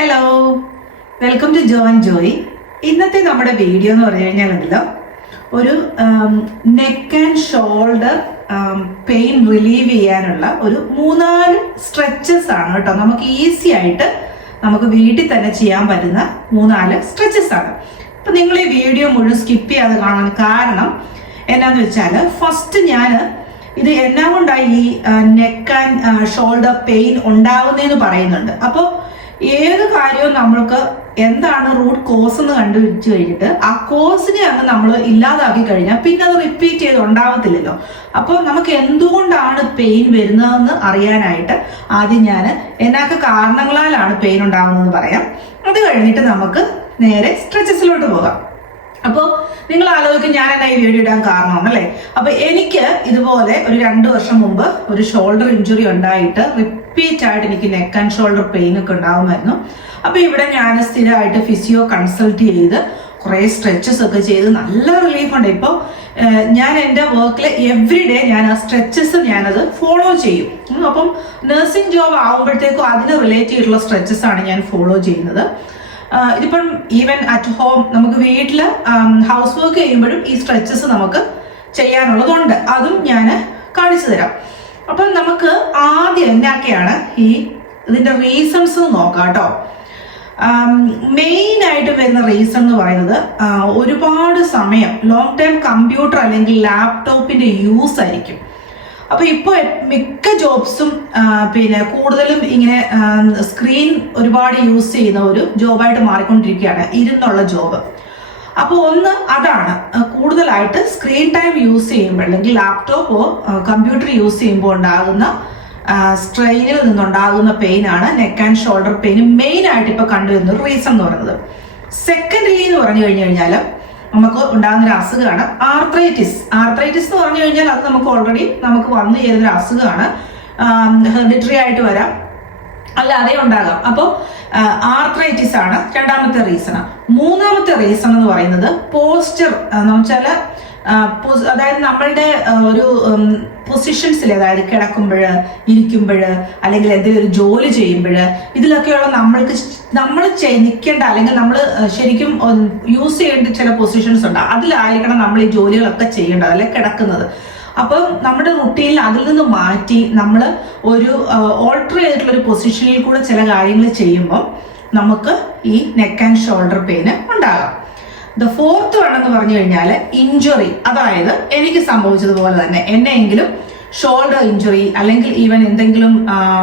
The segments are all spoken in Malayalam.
Hello welcome to John Joy ഇന്നത്തെ നമ്മുടെ വീഡിയോ എന്ന് പറഞ്ഞു കഴിഞ്ഞാലുണ്ടല്ലോ ഒരു neck and shoulder pain relieve ചെയ്യാനുള്ള ഒരു മൂന്നാൽ സ്ട്രെച്ചസ് ആണ് കേട്ടോ. നമുക്ക് ഈസി ആയിട്ട് നമുക്ക് വീട്ടിൽ തന്നെ ചെയ്യാൻ പറ്റുന്ന മൂന്നാൽ സ്ട്രെച്ചസ് ആണ്. അപ്പൊ നിങ്ങൾ ഈ വീഡിയോ മുഴുവൻ സ്കിപ്പ് ചെയ്യാതെ കാണാൻ കാരണം എന്നാന്ന് വെച്ചാൽ ഫസ്റ്റ് ഞാൻ ഇത് എന്നാ കൊണ്ടായി ഈ നെക്ക് ആൻഡ് ഷോൾഡർ പെയിൻ ഉണ്ടാവുന്നതെന്ന് പറയുന്നുണ്ട്. അപ്പോൾ ഏത് കാര്യവും നമ്മൾക്ക് എന്താണ് റൂട്ട് കോസ് എന്ന് കണ്ടുപിടിച്ച് കഴിഞ്ഞിട്ട് ആ കോസിനെ അങ്ങ് നമ്മൾ ഇല്ലാതാക്കി കഴിഞ്ഞാൽ പിന്നെ അത് റിപ്പീറ്റ് ചെയ്ത് ഉണ്ടാവത്തില്ലല്ലോ. അപ്പോൾ നമുക്ക് എന്തുകൊണ്ടാണ് പെയിൻ വരുന്നതെന്ന് അറിയാനായിട്ട് ആദ്യം ഞാൻ എന്നൊക്കെ കാരണങ്ങളാലാണ് പെയിൻ ഉണ്ടാകുന്നതെന്ന് പറയാം. അത് കഴിഞ്ഞിട്ട് നമുക്ക് നേരെ സ്ട്രെച്ചസിലോട്ട് പോകാം. അപ്പോൾ നിങ്ങൾ ആലോചിക്കും ഞാൻ എന്നാ ഈ വീഡിയോ ഇടാൻ കാരണമാണ് അല്ലേ അപ്പൊ എനിക്ക് ഇതുപോലെ ഒരു രണ്ട് വർഷം മുമ്പ് ഒരു ഷോൾഡർ ഇഞ്ചുറി ഉണ്ടായിട്ട് റിപ്പീറ്റ് ആയിട്ട് എനിക്ക് നെക്ക് ആൻഡ് ഷോൾഡർ പെയിൻ ഒക്കെ ഉണ്ടാകുമായിരുന്നു അപ്പൊ ഇവിടെ ഞാൻ സ്ഥിരമായിട്ട് ഫിസിയോ കൺസൾട്ട് ചെയ്ത് കുറേ സ്ട്രെച്ചസ് ഒക്കെ ചെയ്ത് നല്ല റിലീഫ് ഉണ്ട്. ഇപ്പോൾ ഞാൻ എന്റെ വർക്കിൽ എവറി ഡേ ഞാൻ ആ സ്ട്രെച്ചസ് ഞാനത് ഫോളോ ചെയ്യും. അപ്പം നഴ്സിംഗ് ജോബ് ആകുമ്പോഴത്തേക്കും അതിന് റിലേറ്റ് ചെയ്തിട്ടുള്ള സ്ട്രെച്ചസ് ആണ് ഞാൻ ഫോളോ ചെയ്യുന്നത്. ഇതിപ്പം ഈവൻ അറ്റ് ഹോം നമുക്ക് വീട്ടിൽ ഹൗസ് വർക്ക് ചെയ്യുമ്പോഴും ഈ സ്ട്രെച്ചസ് നമുക്ക് ചെയ്യാനുള്ളതുണ്ട്. അതും ഞാൻ കാണിച്ചു തരാം. അപ്പം നമുക്ക് ആദ്യം എന്നൊക്കെയാണ് ഈ ഇതിന്റെ റീസൺസ് നോക്കാം കേട്ടോ. മെയിൻ ആയിട്ട് വരുന്ന റീസൺ എന്ന് പറയുന്നത് ഒരുപാട് സമയം ലോങ് ടൈം കമ്പ്യൂട്ടർ അല്ലെങ്കിൽ ലാപ്ടോപ്പിന്റെ യൂസ് ആയിരിക്കും. അപ്പൊ ഇപ്പൊ മിക്ക ജോബ്സും പിന്നെ കൂടുതലും ഇങ്ങനെ സ്ക്രീൻ ഒരുപാട് യൂസ് ചെയ്യുന്ന ഒരു ജോബായിട്ട് മാറിക്കൊണ്ടിരിക്കുകയാണ് ഇരുന്നുള്ള ജോബ് അപ്പോൾ ഒന്ന് അതാണ് കൂടുതലായിട്ട് സ്ക്രീൻ ടൈം യൂസ് ചെയ്യുമ്പോൾ അല്ലെങ്കിൽ ലാപ്ടോപ്പോ കമ്പ്യൂട്ടർ യൂസ് ചെയ്യുമ്പോൾ ഉണ്ടാകുന്ന സ്ട്രെയിനിൽ നിന്നുണ്ടാകുന്ന പെയിൻ ആണ് neck and shoulder pain main ആയിട്ട് ഇപ്പൊ കണ്ടുവരുന്ന ഒരു റീസൺ എന്ന് പറയുന്നത്. സെക്കൻഡ്ലി എന്ന് പറഞ്ഞു കഴിഞ്ഞു കഴിഞ്ഞാൽ നമുക്ക് ഉണ്ടാകുന്ന ഒരു അസുഖമാണ് ആർത്രൈറ്റിസ് ആർത്രൈറ്റിസ് എന്ന് പറഞ്ഞു കഴിഞ്ഞാൽ അത് നമുക്ക് ഓൾറെഡി നമുക്ക് വന്നു ചേരുന്ന ഒരു അസുഖമാണ് ഹെറിഡിറ്ററി ആയിട്ട് വരാം. അല്ലാതെ ഉണ്ടാകാം. അപ്പോൾ ആർത്രൈറ്റിസ് ആണ് രണ്ടാമത്തെ റീസൺ മൂന്നാമത്തെ റീസൺ എന്ന് പറയുന്നത് പോസ്റ്റർ എന്ന് വെച്ചാൽ അതായത് നമ്മളുടെ ഒരു പൊസിഷൻസിൽ അതായത് കിടക്കുമ്പോൾ ഇരിക്കുമ്പോൾ അല്ലെങ്കിൽ എന്തെങ്കിലും ഒരു ജോലി ചെയ്യുമ്പോൾ ഇതിലൊക്കെയുള്ള നമ്മൾക്ക് നമ്മൾ നിൽക്കേണ്ട അല്ലെങ്കിൽ നമ്മൾ ശരിക്കും യൂസ് ചെയ്യേണ്ട ചില പൊസിഷൻസ് ഉണ്ട്. അതിലായിരിക്കണം നമ്മൾ ഈ ജോലികളൊക്കെ ചെയ്യേണ്ടത് അല്ലെങ്കിൽ കിടക്കുന്നത്. അപ്പം നമ്മുടെ റുട്ടീനിൽ അതിൽ നിന്ന് മാറ്റി നമ്മൾ ഒരു ഓൾട്ടർ ചെയ്തിട്ടുള്ള ഒരു പൊസിഷനിൽ കൂടെ ചില കാര്യങ്ങൾ ചെയ്യുമ്പോൾ നമുക്ക് ഈ നെക്ക് ആൻഡ് ഷോൾഡർ പെയിന് ഉണ്ടാകാം. ദ ഫോർത്ത് വൺ എന്ന് പറഞ്ഞു കഴിഞ്ഞാൽ ഇഞ്ചുറി അതായത് എനിക്ക് സംഭവിച്ചതുപോലെ തന്നെ എന്നെങ്കിലും ഷോൾഡർ ഇഞ്ചുറി അല്ലെങ്കിൽ ഈവൻ എന്തെങ്കിലും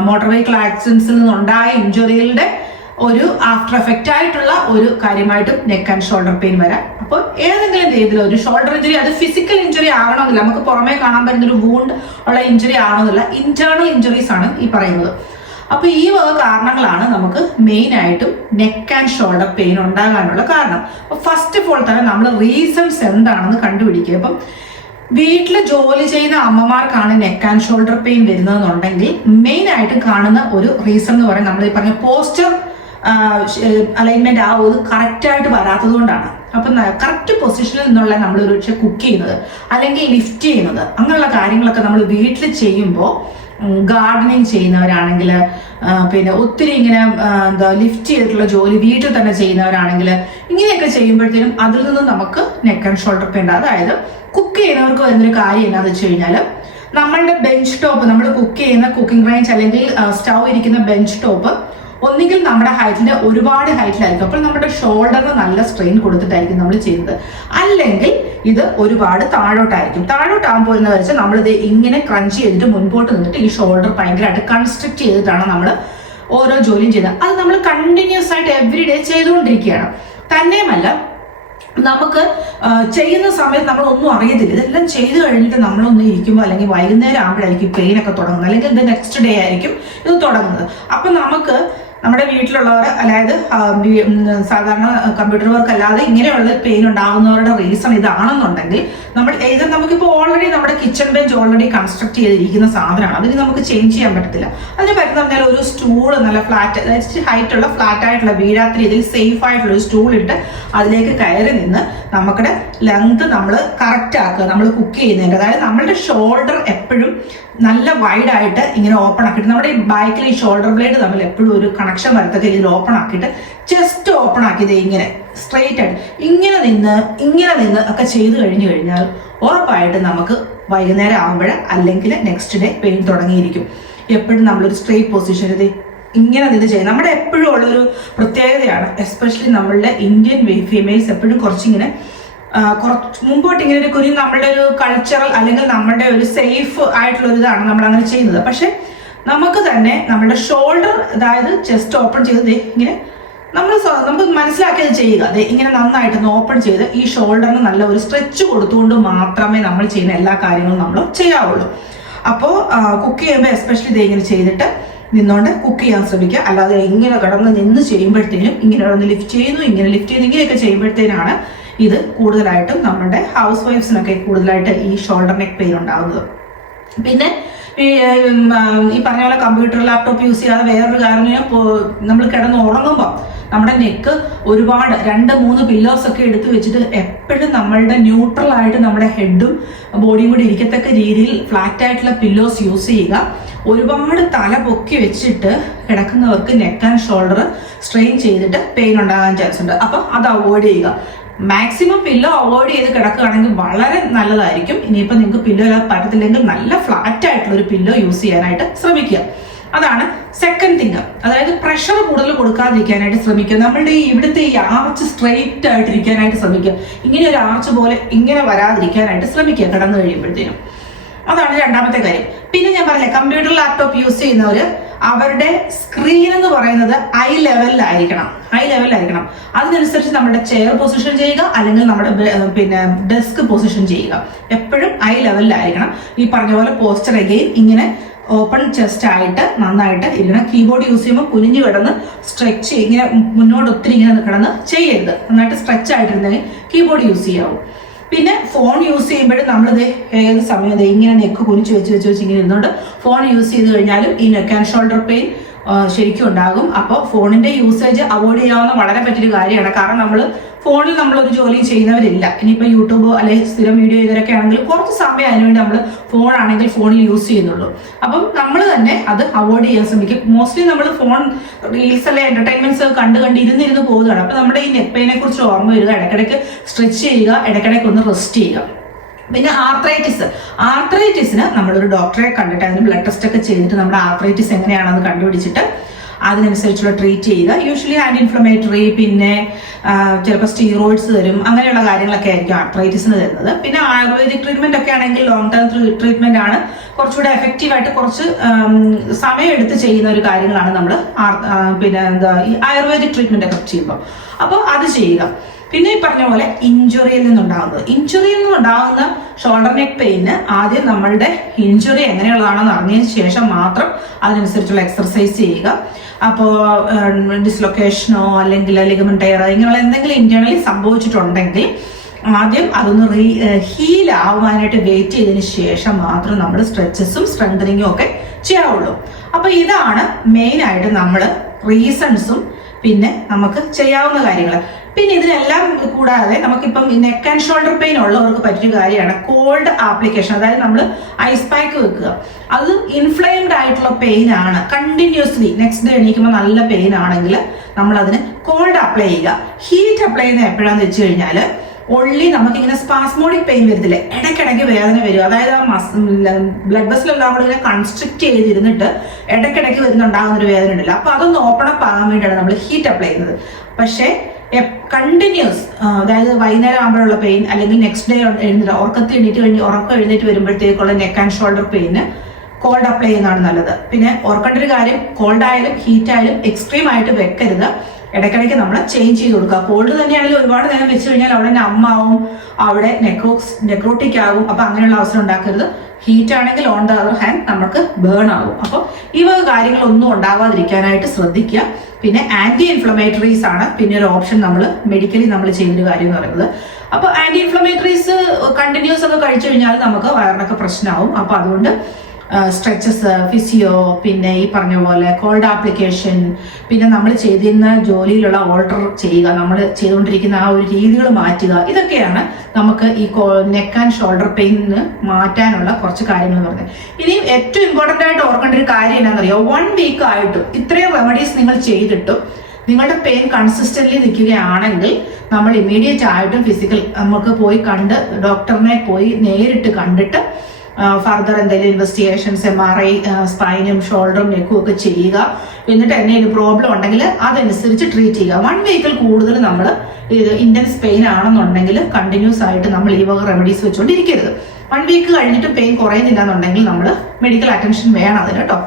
മോട്ടോർ വെഹിക്കിൾ ആക്സിഡൻസിൽ നിന്നുണ്ടായ ഇഞ്ചുറികളുടെ ഒരു ആഫ്റ്റർ എഫക്റ്റ് ആയിട്ടുള്ള ഒരു കാര്യമായിട്ടും നെക്ക് ആൻഡ് ഷോൾഡർ പെയിൻ വരാം. അപ്പോൾ ഏതെങ്കിലും രീതിയിൽ ഒരു ഷോൾഡർ ഇഞ്ചുറി അത് ഫിസിക്കൽ ഇഞ്ചുറി ആവണമെന്നില്ല. നമുക്ക് പുറമേ കാണാൻ പറ്റുന്ന ഒരു വൂണ്ട് ഉള്ള ഇഞ്ചുറി ആവണമെന്നില്ല. ഇന്റേണൽ ഇഞ്ചുറീസ് ആണ് ഈ പറയുന്നത്. അപ്പൊ ഈ വക കാരണങ്ങളാണ് നമുക്ക് മെയിൻ ആയിട്ടും നെക്ക് ആൻഡ് ഷോൾഡർ പെയിൻ ഉണ്ടാകാനുള്ള കാരണം. അപ്പൊ ഫസ്റ്റ് ഓഫ് ഓൾ തന്നെ നമ്മൾ റീസൺസ് എന്താണെന്ന് കണ്ടുപിടിക്കുക. അപ്പം വീട്ടിൽ ജോലി ചെയ്യുന്ന അമ്മമാർക്കാണ് നെക്ക് ആൻഡ് ഷോൾഡർ പെയിൻ വരുന്നതെന്നുണ്ടെങ്കിൽ മെയിൻ ആയിട്ട് കാണുന്ന ഒരു റീസൺ എന്ന് പറയുന്നത് നമ്മൾ ഈ പറഞ്ഞ പോസ്റ്റർ അലൈൻമെന്റ് ആ ഒരു കറക്റ്റ് ആയിട്ട് വരാത്തത് കൊണ്ടാണ്. അപ്പൊ കറക്റ്റ് പൊസിഷനിൽ നിന്നുള്ള നമ്മൾ ഒരു പക്ഷെ കുക്ക് ചെയ്യുന്നത് അല്ലെങ്കിൽ ലിഫ്റ്റ് ചെയ്യുന്നത് അങ്ങനെയുള്ള കാര്യങ്ങളൊക്കെ നമ്മൾ വീട്ടിൽ ചെയ്യുമ്പോൾ ഗാർഡനിങ് ചെയ്യുന്നവരാണെങ്കിൽ പിന്നെ ഒത്തിരി ഇങ്ങനെ എന്താ ലിഫ്റ്റ് ചെയ്തിട്ടുള്ള ജോലി വീട്ടിൽ തന്നെ ചെയ്യുന്നവരാണെങ്കിൽ ഇങ്ങനെയൊക്കെ ചെയ്യുമ്പോഴത്തേനും അതിൽ നിന്നും നമുക്ക് നെക്ക് ആൻഡ് ഷോൾഡർ പെയിൻ അതായത് കുക്ക് ചെയ്യുന്നവർക്ക് വരുന്നൊരു കാര്യം എന്താണെന്ന് വെച്ച് കഴിഞ്ഞാൽ നമ്മളുടെ ബെഞ്ച് ടോപ്പ് നമ്മൾ കുക്ക് ചെയ്യുന്ന കുക്കിംഗ് റേഞ്ച് അല്ലെങ്കിൽ സ്റ്റൗ ഇരിക്കുന്ന ബെഞ്ച് ടോപ്പ് ഒന്നുകിൽ നമ്മുടെ ഹൈറ്റിന്റെ ഒരുപാട് ഹൈറ്റിലായിരിക്കും അപ്പോൾ നമ്മുടെ ഷോൾഡറിന് നല്ല സ്ട്രെയിൻ കൊടുത്തിട്ടായിരിക്കും നമ്മൾ ചെയ്യുന്നത്. അല്ലെങ്കിൽ ഇത് ഒരുപാട് താഴോട്ടായിരിക്കും. താഴോട്ടാകുമ്പോൾ എന്ന് വെച്ചാൽ നമ്മളിത് ഇങ്ങനെ ക്രഞ്ച് ചെയ്തിട്ട് മുൻപോട്ട് നിന്നിട്ട് ഈ ഷോൾഡർ ഭയങ്കരമായിട്ട് കൺസ്ട്രക്ട് ചെയ്തിട്ടാണ് നമ്മൾ ഓരോ ജോലിയും ചെയ്യുന്നത്. അത് നമ്മൾ കണ്ടിന്യൂസ് ആയിട്ട് എവറി ഡേ ചെയ്തുകൊണ്ടിരിക്കുകയാണ്. തന്നെയുമല്ല നമുക്ക് ചെയ്യുന്ന സമയത്ത് നമ്മളൊന്നും അറിയത്തില്ല. ഇതെല്ലാം ചെയ്തു കഴിഞ്ഞിട്ട് നമ്മളൊന്ന് ഇരിക്കുമ്പോൾ അല്ലെങ്കിൽ വൈകുന്നേരം ആകുമ്പോഴായിരിക്കും പെയിൻ ഒക്കെ തുടങ്ങുന്നത്. അല്ലെങ്കിൽ ഇത് നെക്സ്റ്റ് ഡേ ആയിരിക്കും ഇത് തുടങ്ങുന്നത്. അപ്പൊ നമുക്ക് നമ്മുടെ വീട്ടിലുള്ളവർ അതായത് സാധാരണ കമ്പ്യൂട്ടർ വർക്ക് അല്ലാതെ ഇങ്ങനെയുള്ള പെയിൻ ഉണ്ടാകുന്നവരുടെ റീസൺ ഇതാണെന്നുണ്ടെങ്കിൽ നമ്മൾ ഇത് നമുക്കിപ്പോൾ ഓൾറെഡി നമ്മുടെ കിച്ചൺ ബെഞ്ച് ഓൾറെഡി കൺസ്ട്രക്ട് ചെയ്തിരിക്കുന്ന സാധനമാണ്. അതിന് നമുക്ക് ചേഞ്ച് ചെയ്യാൻ പറ്റത്തില്ല. അതിന് പറ്റുന്ന പറഞ്ഞാൽ ഒരു സ്റ്റൂൾ നല്ല ഫ്ലാറ്റ് അതായത് ഹൈറ്റുള്ള ഫ്ലാറ്റ് ആയിട്ടുള്ള വീഴാത്ത രീതിയിൽ സേഫ് ആയിട്ടുള്ള ഒരു സ്റ്റൂൾ ഇട്ട് അതിലേക്ക് കയറി നിന്ന് നമ്മുടെ ലെങ്ത് നമ്മൾ കറക്റ്റ് ആക്കുക നമ്മൾ കുക്ക് ചെയ്യുന്നതിന്റെ അതായത് നമ്മളുടെ ഷോൾഡർ എപ്പോഴും നല്ല വൈഡ് ആയിട്ട് ഇങ്ങനെ ഓപ്പൺ ആക്കിയിട്ട് നമ്മുടെ ഈ ബാക്കിൽ ഈ ഷോൾഡർ ബ്ലേഡ് തമ്മിൽ എപ്പോഴും ഒരു കണക്ഷൻ വരത്തക്ക രീതിയിൽ ഓപ്പൺ ആക്കിയിട്ട് ജസ്റ്റ് ഓപ്പൺ ആക്കിയത് ഇങ്ങനെ സ്ട്രെയിറ്റ് ആയിട്ട്. ഇങ്ങനെ നിന്ന് ഇങ്ങനെ നിന്ന് ഒക്കെ ചെയ്തു കഴിഞ്ഞു കഴിഞ്ഞാൽ ഉറപ്പായിട്ട് നമുക്ക് വൈകുന്നേരം ആകുമ്പോൾ അല്ലെങ്കിൽ നെക്സ്റ്റ് ഡേ പെയിൻ തുടങ്ങിയിരിക്കും. എപ്പോഴും നമ്മളൊരു സ്ട്രെയിറ്റ് പൊസിഷനിൽ ഇങ്ങനെ നിന്ന് ചെയ്യും നമ്മുടെ എപ്പോഴും ഉള്ളൊരു പ്രത്യേകതയാണ് എസ്പെഷ്യലി നമ്മളുടെ ഇന്ത്യൻ ഫീമെയിൽസ് എപ്പോഴും കുറച്ചിങ്ങനെ കുറച്ച് മുമ്പോട്ട് ഇങ്ങനെ ഒരു കുരു നമ്മുടെ ഒരു കൾച്ചറൽ അല്ലെങ്കിൽ നമ്മുടെ ഒരു സേഫ് ആയിട്ടുള്ള ഒരു ഇതാണ് നമ്മൾ അങ്ങനെ ചെയ്യുന്നത്. പക്ഷെ നമുക്ക് തന്നെ നമ്മുടെ ഷോൾഡർ അതായത് ചെസ്റ്റ് ഓപ്പൺ ചെയ്ത് ഇങ്ങനെ നമ്മൾ നമുക്ക് മനസ്സിലാക്കിയത് ചെയ്യുക. അതെ ഇങ്ങനെ നന്നായിട്ട് ഒന്ന് ഓപ്പൺ ചെയ്ത് ഈ ഷോൾഡറിന് നല്ല ഒരു സ്ട്രെച്ച് കൊടുത്തുകൊണ്ട് മാത്രമേ നമ്മൾ ചെയ്യുന്ന എല്ലാ കാര്യങ്ങളും നമ്മൾ ചെയ്യാവുള്ളൂ. അപ്പോൾ കുക്ക് ചെയ്യുമ്പോൾ എസ്പെഷ്യലി ഇത് ഇങ്ങനെ ചെയ്തിട്ട് നിന്നോണ്ട് കുക്ക് ചെയ്യാൻ ശ്രമിക്കുക. അല്ലാതെ ഇങ്ങനെ കിടന്ന് നിന്ന് ചെയ്യുമ്പോഴത്തേനും ഇങ്ങനെ കിടന്ന് ലിഫ്റ്റ് ചെയ്യുന്നു ഇങ്ങനെ ലിഫ്റ്റ് ചെയ്യുന്നു ഇങ്ങനെയൊക്കെ ചെയ്യുമ്പോഴത്തേനാണ് ഇത് കൂടുതലായിട്ടും നമ്മുടെ ഹൗസ് വൈഫ്സിനൊക്കെ കൂടുതലായിട്ട് ഈ ഷോൾഡർ നെക്ക് പെയിൻ ഉണ്ടാകുന്നത് പിന്നെ ഈ പറഞ്ഞ പോലെ കമ്പ്യൂട്ടർ ലാപ്ടോപ്പ് യൂസ് ചെയ്യാതെ വേറൊരു കാരണം നമ്മൾ കിടന്ന് ഉറങ്ങുമ്പോൾ നമ്മുടെ നെക്ക് ഒരുപാട് രണ്ട് മൂന്ന് പില്ലോസ് ഒക്കെ എടുത്തു വെച്ചിട്ട് എപ്പോഴും നമ്മളുടെ ന്യൂട്രൽ ആയിട്ട് നമ്മുടെ ഹെഡും ബോഡിയും കൂടി ഇരിക്കത്തക്ക രീതിയിൽ ഫ്ലാറ്റ് ആയിട്ടുള്ള പില്ലോസ് യൂസ് ചെയ്യുക. ഒരുപാട് തല പൊക്കി വെച്ചിട്ട് കിടക്കുന്നവർക്ക് നെക്ക് ആൻഡ് ഷോൾഡർ സ്ട്രെയിൻ ചെയ്തിട്ട് പെയിൻ ഉണ്ടാകാൻ ചാൻസ് ഉണ്ട്. അപ്പം അത് അവോയ്ഡ് ചെയ്യുക. മാക്സിമം പില്ലോ അവോയ്ഡ് ചെയ്ത് കിടക്കുകയാണെങ്കിൽ വളരെ നല്ലതായിരിക്കും. ഇനിയിപ്പോൾ നിങ്ങൾക്ക് പില്ലോ ഇല്ലാതെ പറ്റത്തില്ലെങ്കിൽ നല്ല ഫ്ലാറ്റ് ആയിട്ടുള്ള ഒരു പില്ലോ യൂസ് ചെയ്യാനായിട്ട് ശ്രമിക്കുക. അതാണ് സെക്കൻഡ് തിങ് അതായത് പ്രഷർ കൂടുതൽ കൊടുക്കാതിരിക്കാനായിട്ട് ശ്രമിക്കുക. നമ്മളുടെ ഈ ഇവിടുത്തെ ഈ ആർച്ച് സ്ട്രെയിറ്റ് ആയിട്ടിരിക്കാനായിട്ട് ശ്രമിക്കുക. ഇങ്ങനെ ഒരു ആർച്ച് പോലെ ഇങ്ങനെ വരാതിരിക്കാനായിട്ട് ശ്രമിക്കുക കിടന്നു കഴിയുമ്പോഴത്തേനും. അതാണ് രണ്ടാമത്തെ കാര്യം. പിന്നെ ഞാൻ പറഞ്ഞില്ലേ കമ്പ്യൂട്ടർ ലാപ്ടോപ്പ് യൂസ് ചെയ്യുന്നവർ അവരുടെ സ്ക്രീൻ എന്ന് പറയുന്നത് ഐ ലെവലിലായിരിക്കണം ഐ ലെവലിലായിരിക്കണം അതിനനുസരിച്ച് നമ്മുടെ ചെയർ പൊസിഷൻ ചെയ്യുക അല്ലെങ്കിൽ നമ്മുടെ പിന്നെ ഡെസ്ക് പൊസിഷൻ ചെയ്യുക. എപ്പോഴും ഐ ലെവലിലായിരിക്കണം ഈ പറഞ്ഞ പോലെ പോസ്റ്റർ അഗെയിൻ ഇങ്ങനെ ഓപ്പൺ ചെസ്റ്റ് ആയിട്ട് നന്നായിട്ട് ഇരിക്കണം കീബോർഡ് യൂസ് ചെയ്യുമ്പോൾ കുനിഞ്ഞു കിടന്ന് സ്ട്രെച്ച് ഇങ്ങനെ മുന്നോട്ട് ഒത്തിരി ഇങ്ങനെ കിടന്ന് ചെയ്യരുത്. നന്നായിട്ട് സ്ട്രെച്ച് ആയിട്ടിരുന്നെങ്കിൽ കീബോർഡ് യൂസ് ചെയ്യാവൂ. പിന്നെ ഫോൺ യൂസ് ചെയ്യുമ്പോഴും നമ്മളിത് ഏത് സമയം ഇങ്ങനെ നെക്ക് കുനിച്ച് വെച്ച് വെച്ച് വെച്ച് ഇങ്ങനെ ഇരുന്നുകൊണ്ട് ഫോൺ യൂസ് ചെയ്ത് കഴിഞ്ഞാലും ഈ നെക്ക് ആൻഡ് ഷോൾഡർ പെയിൻ ശരിക്കും ഉണ്ടാകും. അപ്പോൾ ഫോണിന്റെ യൂസേജ് അവോയ്ഡ് ചെയ്യാവുന്ന വളരെ പറ്റിയൊരു കാര്യമാണ്. കാരണം നമ്മൾ ഫോണിൽ നമ്മൾ ഒരു ജോലി ചെയ്യുന്നവരില്ല. ഇനിയിപ്പോൾ യൂട്യൂബ് അല്ലെങ്കിൽ സ്ഥിരം വീഡിയോ ചെയ്തവരൊക്കെ ആണെങ്കിൽ കുറച്ച് സമയം അതിനുവേണ്ടി നമ്മൾ ഫോണാണെങ്കിൽ ഫോണിൽ യൂസ് ചെയ്യുന്നുള്ളൂ. അപ്പം നമ്മൾ തന്നെ അത് അവോയ്ഡ് ചെയ്യാൻ ശ്രമിക്കും. മോസ്റ്റ്ലി നമ്മൾ ഫോൺ റീൽസ് അല്ലെ എന്റർടൈൻമെന്റ്സ് കണ്ട് കണ്ട് ഇരുന്നിരുന്ന് പോകുന്നതാണ്. അപ്പം നമ്മുടെ ഈ നെക്ക് കുറിച്ച് ഓർമ്മ വരിക ഇടയ്ക്കിടയ്ക്ക് സ്ട്രെച്ച് ചെയ്യുക ഇടയ്ക്കിടയ്ക്ക് ഒന്ന് റെസ്റ്റ് ചെയ്യുക. പിന്നെ ആർത്രൈറ്റിസ് ആർത്രൈറ്റിസിന് നമ്മളൊരു ഡോക്ടറെ കണ്ടിട്ട് അതിന് ബ്ലഡ് ടെസ്റ്റ് ഒക്കെ ചെയ്തിട്ട് നമ്മുടെ ആർത്രൈറ്റിസ് എങ്ങനെയാണെന്ന് കണ്ടുപിടിച്ചിട്ട് അതിനനുസരിച്ചുള്ള ട്രീറ്റ് ചെയ്യുക. യൂഷ്വലി ആന്റി ഇൻഫ്ലമേറ്ററി പിന്നെ ചിലപ്പോൾ സ്റ്റീറോയിഡ്സ് തരും. അങ്ങനെയുള്ള കാര്യങ്ങളൊക്കെ ആയിരിക്കും ആർത്രൈറ്റിസിന് തരുന്നത്. പിന്നെ ആയുർവേദിക് ട്രീറ്റ്മെന്റ് ഒക്കെ ആണെങ്കിൽ ലോങ് ടേം ട്രീറ്റ്മെന്റ് ആണ്. കുറച്ചുകൂടെ എഫക്റ്റീവ് ആയിട്ട് കുറച്ച് സമയം എടുത്ത് ചെയ്യുന്ന ഒരു കാര്യങ്ങളാണ് നമ്മൾ പിന്നെ എന്താ ഈ ആയുർവേദിക് ട്രീറ്റ്മെന്റ് ഒക്കെ ചെയ്യുമ്പോൾ അപ്പോൾ അത് ചെയ്യുക. പിന്നെ ഈ പറഞ്ഞ പോലെ ഇഞ്ചുറിയിൽ നിന്നുണ്ടാകുന്നത് ഇഞ്ചുറിയിൽ നിന്നുണ്ടാകുന്ന ഷോൾഡർ നെക്ക് പെയിന് ആദ്യം നമ്മളുടെ ഇഞ്ചുറി എങ്ങനെയുള്ളതാണെന്ന് അറിഞ്ഞതിന് ശേഷം മാത്രം അതിനനുസരിച്ചുള്ള എക്സർസൈസ് ചെയ്യുക. അപ്പോൾ ഡിസ്ലൊക്കേഷനോ അല്ലെങ്കിൽ ലിഗമൻ ടയറോ ഇങ്ങനെയുള്ള എന്തെങ്കിലും ഇന്റേണലി സംഭവിച്ചിട്ടുണ്ടെങ്കിൽ ആദ്യം അതൊന്ന് റീ ഹീൽ ആവാനായിട്ട് വെയിറ്റ് ചെയ്തതിന് ശേഷം മാത്രം നമ്മൾ സ്ട്രെച്ചസും സ്ട്രെങ്തനിങ്ങും ഒക്കെ ചെയ്യാവുള്ളൂ. അപ്പൊ ഇതാണ് മെയിൻ ആയിട്ട് നമ്മൾ റീസൺസും പിന്നെ നമുക്ക് ചെയ്യാവുന്ന കാര്യങ്ങൾ പിന്നെ ഇതിലെല്ലാം കൂടാതെ നമുക്കിപ്പം നെക്ക് ആൻഡ് ഷോൾഡർ പെയിൻ ഉള്ളവർക്ക് പറ്റിയ കാര്യമാണ് കോൾഡ് ആപ്ലിക്കേഷൻ അതായത് നമ്മൾ ഐസ് പാക്ക് വെക്കുക. അത് ഇൻഫ്ലെയിംഡ് ആയിട്ടുള്ള പെയിൻ ആണ്. കണ്ടിന്യൂസ്ലി നെക്സ്റ്റ് ഡേ എണീക്കുമ്പോൾ നല്ല പെയിൻ ആണെങ്കിൽ നമ്മൾ അതിന് കോൾഡ് അപ്ലൈ ചെയ്യുക. ഹീറ്റ് അപ്ലൈ ചെയ്യുന്ന എപ്പോഴാന്ന് വെച്ച് കഴിഞ്ഞാൽ ഒള്ളി നമുക്ക് ഇങ്ങനെ സ്പാസ്മോഡിക് പെയിൻ വരത്തില്ല. ഇടയ്ക്കിടയ്ക്ക് വേദന വരും. അതായത് ആ മസ് ബ്ലഡ് വെസലെല്ലാം കൂടെ ഇങ്ങനെ കൺസ്ട്രിക്ട് ചെയ്തിരുന്നിട്ട് ഇടയ്ക്കിടയ്ക്ക് വരുന്നുണ്ടാകുന്ന ഒരു വേദന ഉണ്ടല്ലോ. അപ്പൊ അതൊന്ന് ഓപ്പൺ അപ്പ് ആകാൻ വേണ്ടിയാണ് നമ്മൾ ഹീറ്റ് അപ്ലൈ ചെയ്യുന്നത്. പക്ഷേ കണ്ടിന്യൂസ് അതായത് വൈകുന്നേരം ആകുമ്പോഴുള്ള പെയിൻ അല്ലെങ്കിൽ നെക്സ്റ്റ് ഡേ എഴുന്നേറ്റ് ഉറക്കത്തിൽ എണീറ്റ് കഴിഞ്ഞ് ഉറക്കം എഴുന്നേറ്റ് വരുമ്പോഴത്തേക്കുള്ള നെക്ക് ആൻഡ് ഷോൾഡർ പെയിന് കോൾഡ് അപ്ലൈ ചെയ്യുന്നതാണ് നല്ലത്. പിന്നെ ഓർക്കേണ്ട ഒരു കാര്യം കോൾഡ് ആയാലും ഹീറ്റ് ആയാലും എക്സ്ട്രീം ആയിട്ട് വെക്കരുത്. ഇടയ്ക്കിടയ്ക്ക് നമ്മൾ ചേഞ്ച് ചെയ്ത് കൊടുക്കുക. കോൾഡ് തന്നെയാണെങ്കിൽ ഒരുപാട് നേരം വെച്ച് കഴിഞ്ഞാൽ അവിടെ അമ്മാവും അവിടെ നെക്രോക്സ് നെക്രോട്ടിക് ആകും. അപ്പൊ അങ്ങനെയുള്ള അവസരം ഉണ്ടാക്കരുത്. ഹീറ്റ് ആണെങ്കിൽ ഓൺ ദ അതർ ഹാൻഡ് നമുക്ക് ബേൺ ആകും. അപ്പോൾ ഈ വക കാര്യങ്ങളൊന്നും ഉണ്ടാവാതിരിക്കാനായിട്ട് ശ്രദ്ധിക്കുക. പിന്നെ ആന്റി ഇൻഫ്ലമേറ്ററീസ് ആണ് പിന്നെ ഒരു ഓപ്ഷൻ നമ്മൾ മെഡിക്കലി നമ്മൾ ചെയ്യുന്ന ഒരു കാര്യം എന്ന് പറയുന്നത്. അപ്പോൾ ആന്റി ഇൻഫ്ലമേറ്ററീസ് കണ്ടിന്യൂസ് ഒക്കെ കഴിച്ചു കഴിഞ്ഞാൽ നമുക്ക് വയറിനൊക്കെ പ്രശ്നമാവും. അപ്പോൾ അതുകൊണ്ട് സ്ട്രെച്ചസ് ഫിസിയോ പിന്നെ ഈ പറഞ്ഞ പോലെ കോൾഡ് ആപ്ലിക്കേഷൻ പിന്നെ നമ്മൾ ചെയ്തിരുന്ന ജോലിയിലുള്ള ഓൾട്ടർ ചെയ്യുക നമ്മൾ ചെയ്തുകൊണ്ടിരിക്കുന്ന ആ ഒരു രീതികൾ മാറ്റുക. ഇതൊക്കെയാണ് നമുക്ക് ഈ നെക്ക് ആൻഡ് ഷോൾഡർ പെയിന് മാറ്റാനുള്ള കുറച്ച് കാര്യങ്ങൾ പറഞ്ഞത്. ഇനിയും ഏറ്റവും ഇമ്പോർട്ടന്റ് ആയിട്ട് ഓർക്കേണ്ട ഒരു കാര്യം എന്താണെന്നറിയോ? വൺ വീക്ക് ആയിട്ടും ഇത്രയും റെമഡീസ് നിങ്ങൾ ചെയ്തിട്ടും നിങ്ങളുടെ പെയിൻ കൺസിസ്റ്റന്റ് നിൽക്കുകയാണെങ്കിൽ നമ്മൾ ഇമ്മീഡിയറ്റ് ആയിട്ടും ഫിസിക്കൽ നമുക്ക് പോയി കണ്ട് ഡോക്ടറിനെ പോയി നേരിട്ട് കണ്ടിട്ട് ഫർദർ എന്തെങ്കിലും ഇൻവെസ്റ്റിഗേഷൻസ് എം ആർ ഐ സ്പൈനും ഷോൾഡറും നെക്കും ഒക്കെ ചെയ്യുക. എന്നിട്ട് എന്തെങ്കിലും പ്രോബ്ലം ഉണ്ടെങ്കിൽ അതനുസരിച്ച് ട്രീറ്റ് ചെയ്യുക. വൺ വീക്കിൽ കൂടുതൽ നമ്മൾ ഇത് ഇന്റൻസ് പെയിൻ ആണെന്നുണ്ടെങ്കിൽ കണ്ടിന്യൂസ് ആയിട്ട് നമ്മൾ ഈ വക റെമഡീസ് വെച്ചുകൊണ്ടിരിക്കരുത് വൺ വീക്ക് കഴിഞ്ഞിട്ട് പെയിൻ കുറയുന്നില്ല എന്നുണ്ടെങ്കിൽ നമ്മൾ മെഡിക്കൽ അറ്റൻഷൻ വേണം അതിന് കേട്ടോ.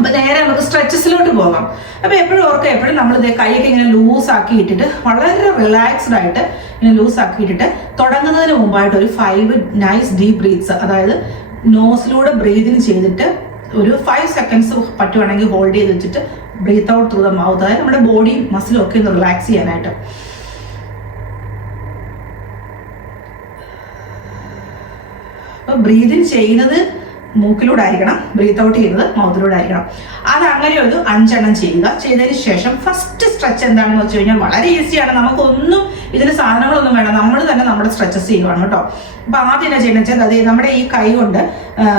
അപ്പൊ നേരെ നമുക്ക് സ്ട്രെച്ചസിലോട്ട് പോകാം. അപ്പൊ എപ്പോഴും ഓർക്കുക എപ്പോഴും നമ്മൾ ഇതേ കൈയൊക്കെ ഇങ്ങനെ ലൂസ് ആക്കി ഇട്ടിട്ട് വളരെ റിലാക്സ്ഡ് ആയിട്ട് ഇങ്ങനെ ലൂസ് ആക്കി ഇട്ടിട്ട് തുടങ്ങുന്നതിന് മുമ്പായിട്ട് ഒരു ഫൈവ് നൈസ് ഡീപ് ബ്രീത്ത്സ് അതായത് നോസിലൂടെ ബ്രീതിങ് ചെയ്തിട്ട് ഒരു ഫൈവ് സെക്കൻഡ്സ് പറ്റുവാണെങ്കിൽ ഹോൾഡ് ചെയ്ത് വെച്ചിട്ട് breathe out through the mouth അതായത് നമ്മുടെ ബോഡിയും മസിലും ഒക്കെ ഒന്ന് റിലാക്സ് ചെയ്യാനായിട്ട്. അപ്പൊ ബ്രീതിങ് ചെയ്യുന്നത് മൂക്കിലൂടെ ആയിരിക്കണം ബ്രീത്ത് ഔട്ട് ചെയ്യുന്നത് മൗത്തിലൂടെ ആയിരിക്കണം അത് അങ്ങനെ ഒരു അഞ്ചെണ്ണം ചെയ്യുക. ചെയ്തതിന് ശേഷം ഫസ്റ്റ് സ്ട്രെച്ച് എന്താണെന്ന് വെച്ച് കഴിഞ്ഞാൽ വളരെ ഈസിയാണ് നമുക്കൊന്നും ഇതിന് സാധനങ്ങളൊന്നും വേണം നമ്മൾ തന്നെ നമ്മുടെ സ്ട്രെച്ചസ് ചെയ്യുവാണ് കേട്ടോ. അപ്പൊ ആദ്യം എന്നാ ചെയ്യണം വെച്ചാൽ അതായത് നമ്മുടെ ഈ കൈ കൊണ്ട്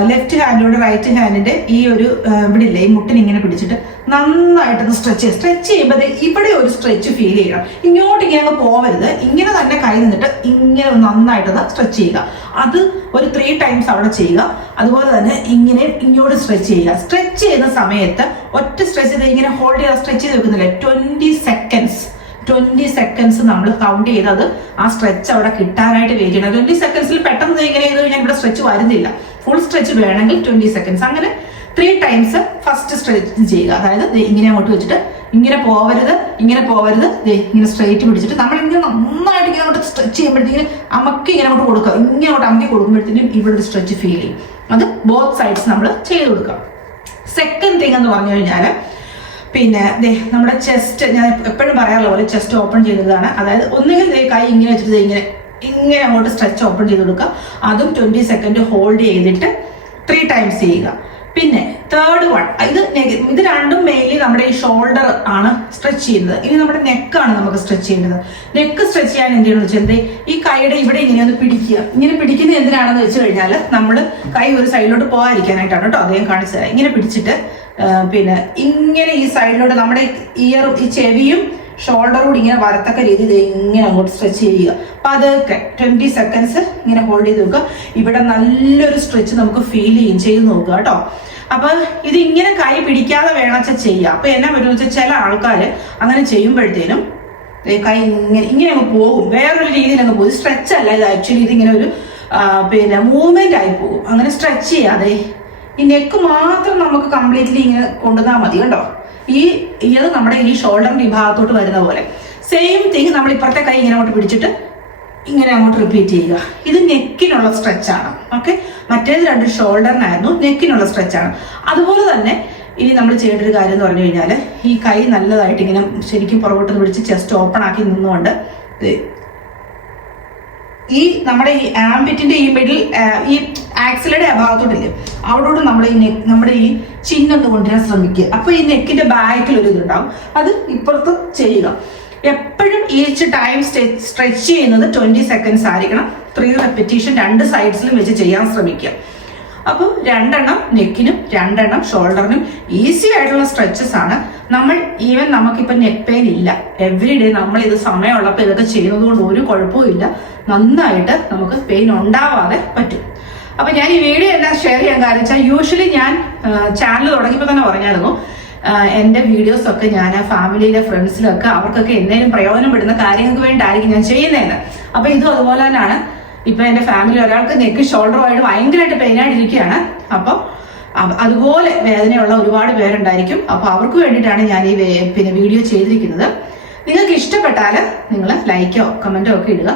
ലെഫ്റ്റ് ഹാൻഡിലൂടെ റൈറ്റ് ഹാൻഡിന്റെ ഈ ഒരു ഇവിടെ ഇല്ലേ ഈ മുട്ടിന് ഇങ്ങനെ പിടിച്ചിട്ട് നന്നായിട്ടൊന്ന് സ്ട്രെച്ച് ചെയ്യുക സ്ട്രെച്ച് ചെയ്യുമ്പോൾ ഇവിടെ ഒരു സ്ട്രെച്ച് ഫീൽ ചെയ്യണം ഇങ്ങോട്ട് ഇങ്ങനെ അങ്ങ് പോവരുത്. ഇങ്ങനെ തന്നെ കൈ നിന്നിട്ട് ഇങ്ങനെ നന്നായിട്ടൊന്ന് സ്ട്രെച്ച് ചെയ്യുക. അത് ഒരു ത്രീ ടൈംസ് അവിടെ ചെയ്യുക. അതുപോലെ തന്നെ ഇങ്ങനെ ഇങ്ങോട്ട് സ്ട്രെച്ച് ചെയ്യുക. സ്ട്രെച്ച് ചെയ്യുന്ന സമയത്ത് ഒറ്റ സ്ട്രെച്ച് ചെയ്ത് ഇങ്ങനെ ഹോൾഡ് ചെയ്ത് സ്ട്രെച്ച് ചെയ്ത് വെക്കുന്നില്ല? ട്വന്റി സെക്കൻഡ്സ് ട്വന്റി സെക്കൻഡ്സ് നമ്മൾ കൗണ്ട് ചെയ്തത് ആ സ്ട്രെച്ച് അവിടെ കിട്ടാനായിട്ട് വെയിറ്റ് ചെയ്യണം. ട്വന്റി സെക്കൻഡ്സിൽ പെട്ടെന്ന് ഇങ്ങനെ ചെയ്ത് കഴിഞ്ഞാൽ ഇവിടെ സ്ട്രെച്ച് വരുന്നില്ല. ഫുൾ സ്ട്രെച്ച് വേണമെങ്കിൽ ട്വന്റി സെക്കൻഡ്സ് അങ്ങനെ ത്രീ ടൈംസ് ഫസ്റ്റ് സ്ട്രെച്ച് ചെയ്യുക. അതായത് ഇങ്ങനെ അങ്ങോട്ട് വെച്ചിട്ട് ഇങ്ങനെ പോവരുത് ഇങ്ങനെ പോവരുത് ഇങ്ങനെ സ്ട്രെയിറ്റ് പിടിച്ചിട്ട് നമ്മൾ ഇങ്ങനെ നന്നായിട്ട് ഇങ്ങനെ അങ്ങോട്ട് സ്ട്രെച്ച് ചെയ്യുമ്പോഴത്തേക്കും അമ്മയ്ക്ക് ഇങ്ങനെ അങ്ങോട്ട് കൊടുക്കുക. ഇങ്ങനെ അങ്ങോട്ട് അമ്മയ്ക്ക് കൊടുക്കുമ്പോഴത്തേക്കും ഇവിടെ സ്ട്രെച്ച് ഫീൽ ചെയ്യും. അത് ബോത്ത് സൈഡ്സ് നമ്മൾ ചെയ്ത് കൊടുക്കുക. സെക്കൻഡ് തിങ് എന്ന് പറഞ്ഞു കഴിഞ്ഞാൽ പിന്നെ ദേ നമ്മുടെ ചെസ്റ്റ് ഞാൻ എപ്പോഴും പറയാറുള്ള പോലെ ചെസ്റ്റ് ഓപ്പൺ ചെയ്തതാണ്. അതായത് ഒന്നുകിൽ ദേ കൈ ഇങ്ങനെ വെച്ചിട്ട് ഇങ്ങനെ ഇങ്ങനെ അങ്ങോട്ട് സ്ട്രെച്ച് ഓപ്പൺ ചെയ്ത് കൊടുക്കുക. അതും ട്വന്റി സെക്കൻഡ് ഹോൾഡ് ചെയ്തിട്ട് ത്രീ ടൈംസ് ചെയ്യുക. പിന്നെ തേർഡ് വൺ ഇത് ഇത് രണ്ടും മെയിൻലി നമ്മുടെ ഈ ഷോൾഡർ ആണ് സ്ട്രെച്ച് ചെയ്യുന്നത്. ഇനി നമ്മുടെ നെക്കാണ് നമുക്ക് സ്ട്രെച്ച് ചെയ്യേണ്ടത്. നെക്ക് സ്ട്രെച്ച് ചെയ്യാൻ എന്ത് ചെയ്യണമെന്ന് വെച്ചാൽ ഈ കൈയുടെ ഇവിടെ ഇങ്ങനെ ഒന്ന് പിടിക്കുക. ഇങ്ങനെ പിടിക്കുന്നത് എന്തിനാണെന്ന് വെച്ച് കഴിഞ്ഞാൽ നമ്മൾ കൈ ഒരു സൈഡിലോട്ട് പോകാതിരിക്കാനായിട്ടാണ് കേട്ടോ. അദ്ദേഹം കാണിച്ചു തരാം. ഇങ്ങനെ പിടിച്ചിട്ട് പിന്നെ ഇങ്ങനെ ഈ സൈഡിലോട്ട് നമ്മുടെ ഇയർ ഈ ചെവിയും ഷോൾഡറും കൂടി ഇങ്ങനെ വരത്തക്ക രീതിയിൽ ഇങ്ങനെ അങ്ങോട്ട് സ്ട്രെച്ച് ചെയ്യുക. അപ്പൊ അതൊക്കെ ട്വന്റി സെക്കൻഡ്സ് ഇങ്ങനെ ഹോൾഡ് ചെയ്ത് നോക്കുക ഇവിടെ നല്ലൊരു സ്ട്രെച്ച് നമുക്ക് ഫീൽ ചെയ്യും ചെയ്ത് നോക്കുക കേട്ടോ. അപ്പൊ ഇത് ഇങ്ങനെ കൈ പിടിക്കാതെ വേണച്ച ചെയ്യുക. അപ്പൊ എന്നാ വരും വെച്ചാൽ ചില ആൾക്കാർ അങ്ങനെ ചെയ്യുമ്പോഴത്തേനും കൈ ഇങ്ങനെ ഇങ്ങനെ അങ്ങ് പോകും. വേറൊരു രീതിയിൽ അങ്ങ് പോകും. സ്ട്രെച്ച് അല്ല ഇത് ആക്ച്വലി ഇതിങ്ങനെ ഒരു പിന്നെ മൂവ്മെന്റ് ആയി പോകും. അങ്ങനെ സ്ട്രെച്ച് ചെയ്യാതെ ഈ നെക്ക് മാത്രം നമുക്ക് കംപ്ലീറ്റ്ലി ഇങ്ങനെ കൊണ്ടുവന്നാൽ മതി കേട്ടോ. ഈ ഇത് നമ്മുടെ ഈ ഷോൾഡറിന്റെ വിഭാഗത്തോട്ട് ഭാഗത്തോട്ട് വരുന്ന പോലെ. സെയിം തിങ് നമ്മൾ ഇപ്പുറത്തെ കൈ ഇങ്ങനെ അങ്ങോട്ട് പിടിച്ചിട്ട് ഇങ്ങനെ അങ്ങോട്ട് റിപ്പീറ്റ് ചെയ്യുക. ഇത് നെക്കിനുള്ള സ്ട്രെച്ചാണ് ഓക്കെ മറ്റേത് രണ്ട് ഷോൾഡറിനായിരുന്നു നെക്കിനുള്ള സ്ട്രെച്ച് ആണ്. അതുപോലെ തന്നെ ഇനി നമ്മൾ ചെയ്യേണ്ട ഒരു കാര്യം എന്ന് പറഞ്ഞു കഴിഞ്ഞാൽ ഈ കൈ നല്ലതായിട്ട് ഇങ്ങനെ ശരിക്കും പുറകോട്ട് പിടിച്ച് ചെസ്റ്റ് ഓപ്പൺ ആക്കി നിന്നുകൊണ്ട് ഈ നമ്മുടെ ഈ ആംബിറ്റിന്റെ ഈ മിഡിൽ ഈ ആക്സിലയുടെ ഭാഗത്തോട്ടില്ലേ അവിടോട് നമ്മുടെ ഈ നെക്ക് നമ്മുടെ ഈ ചിഹ്നം കൊണ്ടുവരാൻ ശ്രമിക്കുക. അപ്പൊ ഈ നെക്കിന്റെ ബാക്കിൽ ഒരു ഇതുണ്ടാവും. അത് ഇപ്പുറത്ത് ചെയ്യുക. എപ്പോഴും ഈച്ച് ടൈം സ്ട്രെച്ച് ചെയ്യുന്നത് ട്വന്റി സെക്കൻഡ്സ് ആയിരിക്കണം. ത്രീ റെപ്പിറ്റീഷൻ രണ്ട് സൈഡ്സിലും വെച്ച് ചെയ്യാൻ ശ്രമിക്കുക. അപ്പോൾ രണ്ടെണ്ണം നെക്കിനും രണ്ടെണ്ണം ഷോൾഡറിനും ഈസി ആയിട്ടുള്ള സ്ട്രെച്ചസ് ആണ്. നമ്മൾ ഈവൻ നമുക്കിപ്പോൾ നെക്ക് പെയിൻ ഇല്ല. എവറി ഡേ നമ്മൾ ഇത് സമയമുള്ളപ്പോൾ ഇതൊക്കെ ചെയ്യുന്നത് കൊണ്ട് ഒരു കുഴപ്പവും ഇല്ല. നന്നായിട്ട് നമുക്ക് പെയിൻ ഉണ്ടാവാതെ പറ്റും. അപ്പൊ ഞാൻ ഈ വീഡിയോ എല്ലാം ഷെയർ ചെയ്യാൻ കാരണം വെച്ചാൽ യൂഷ്വലി ഞാൻ ചാനൽ തുടങ്ങിയപ്പോൾ തന്നെ പറഞ്ഞായിരുന്നു. എന്റെ എന്റെ വീഡിയോസ് ഒക്കെ ഞാൻ ഫാമിലിയിലെ ഫ്രണ്ട്സിലൊക്കെ അവർക്കൊക്കെ എന്തെങ്കിലും പ്രയോജനപ്പെടുന്ന കാര്യങ്ങൾക്ക് വേണ്ടിയിട്ടായിരിക്കും ഞാൻ ചെയ്യുന്നതെന്ന്. അപ്പൊ ഇതും അതുപോലെ തന്നെയാണ്. ഇപ്പൊ എന്റെ ഫാമിലി ഒരാൾക്ക് നെക്ക് ഷോൾഡറുമായിട്ട് ഭയങ്കരമായിട്ട് ആയിട്ടിരിക്കുകയാണ്. അപ്പോൾ അതുപോലെ വേദനയുള്ള ഒരുപാട് പേരുണ്ടായിരിക്കും. അപ്പൊ അവർക്ക് വേണ്ടിയിട്ടാണ് ഞാൻ ഈ പിന്നെ വീഡിയോ ചെയ്തിരിക്കുന്നത്. നിങ്ങൾക്ക് ഇഷ്ടപ്പെട്ടാൽ നിങ്ങൾ ലൈക്കോ കമന്റോ ഒക്കെ ഇടുക.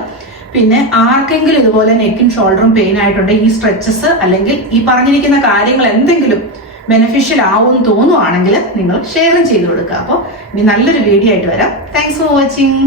പിന്നെ ആർക്കെങ്കിലും ഇതുപോലെ നെക്കും ഷോൾഡറും പെയിൻ ആയിട്ടുണ്ടെങ്കിൽ ഈ സ്ട്രെച്ചസ് അല്ലെങ്കിൽ ഈ പറഞ്ഞിരിക്കുന്ന കാര്യങ്ങൾ എന്തെങ്കിലും ബെനിഫിഷ്യൽ ആവും തോന്നുവാണെങ്കിൽ നിങ്ങൾ ഷെയറും ചെയ്ത് കൊടുക്കുക. അപ്പോൾ ഇനി നല്ലൊരു വീഡിയോ ആയിട്ട് വരാം. Thanks for watching